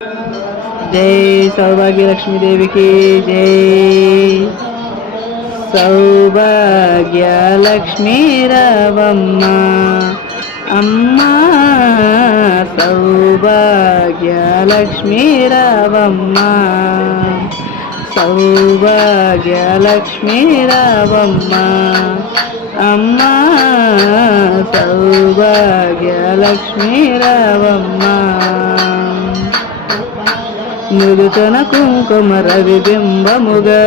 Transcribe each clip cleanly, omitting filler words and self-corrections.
जय सौभाग्य लक्ष्मी देवी की जय। सौभाग्य लक्ष्मी रावम्मा अम्मा, सौभाग्य लक्ष्मी रावम्मा, सौभाग्य लक्ष्मी रावम्मा अम्मा, सौभाग्य लक्ष्मी रावम्मा। నుదుటన కుంకుమ రవిబింబముగా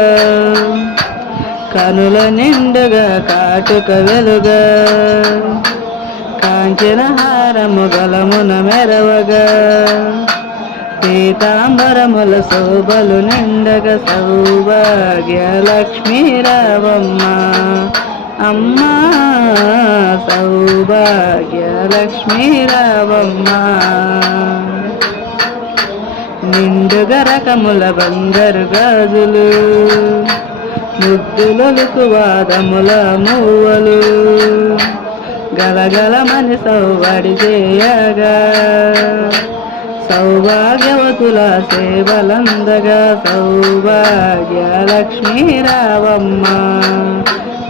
కనుల నిండుగా కాటుక వెలుగా కాంచన హారము గలమున మెరవగా పీతాంబరముల శోభలు నిండగా సౌభాగ్య లక్ష్మీ రావమ్మ అమ్మా, సౌభాగ్య లక్ష్మీ రావమ్మ। నిండుగా రకముల బంగారు గాజులు ముద్దులొలుకు వాదముల మూవలు గలగలమని సౌవాడి చేయగా సౌభాగ్యవతుల సేవలందగా సౌభాగ్య లక్ష్మీ రావమ్మ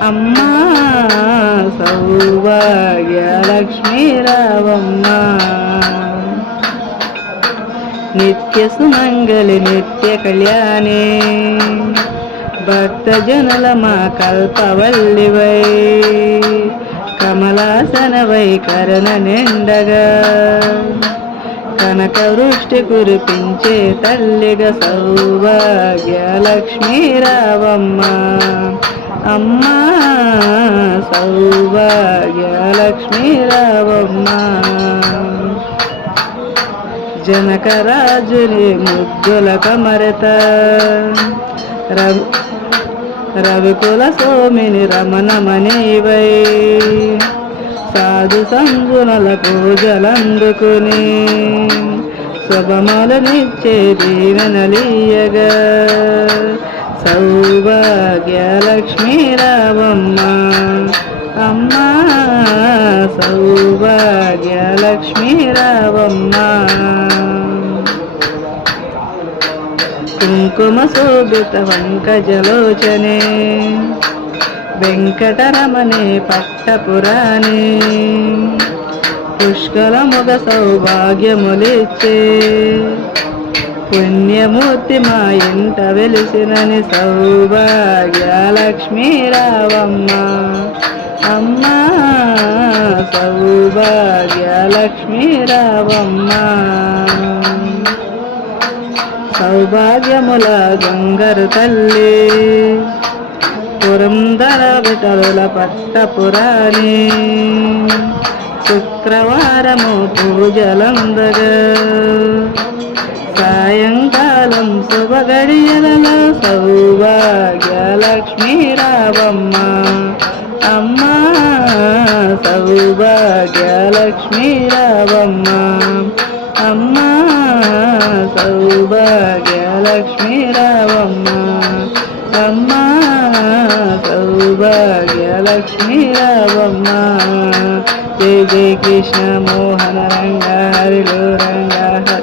అమ్మా, సౌభాగ్య లక్ష్మీ రావమ్మ। నిత్య సుమంగళి నిత్య కళ్యాణి భక్తజనుల మా కల్పవల్లివై కమలాసనవై కరుణ నిండగా కనక వృష్టి కురిపించే తల్లిగా సౌభాగ్య లక్ష్మీ రావమ్మ అమ్మా, సౌభాగ్య లక్ష్మీ రావమ్మ। జనకరాజుని ముద్దుల కమరత రవికుల సోమిని రమణమణివై సాధు సంజునుల పూజలందుకుని శుభములనిచ్చే దీవెనలీయగా సౌభాగ్య లక్ష్మీ రావమ్మ అమ్మా, సౌభాగ్య లక్ష్మీ రావమ్మ। కుంకుమ శోభిత వంకజలోచనే వెంకటరమణే పట్టపురాణి పుష్కలముగ సౌభాగ్యములిచ్చే పుణ్యమూర్తి మా ఇంట వెలిసినని సౌభాగ్య లక్ష్మీ రావమ్మ అమ్మా, సౌభాగ్య లక్ష్మీ రావమ్మ। సౌభాగ్యముల గంగరు తల్లి పురందర విఠలుల పట్టపురాణి శుక్రవారము పూజలందగా సాయంకాలం శుభగడియలలో సౌభాగ్య లక్ష్మీ రావమ్మ అమ్మా, సౌభాగ్య లక్ష్మీ రావమ్మ అమ్మా, సౌభాగ్య లక్ష్మీ రావమ్మ అమ్మా, సౌభాగ్య లక్ష్మీ రావమ్మ। జయ జయ కృష్ణ మోహన రంగ హరిలో రంగ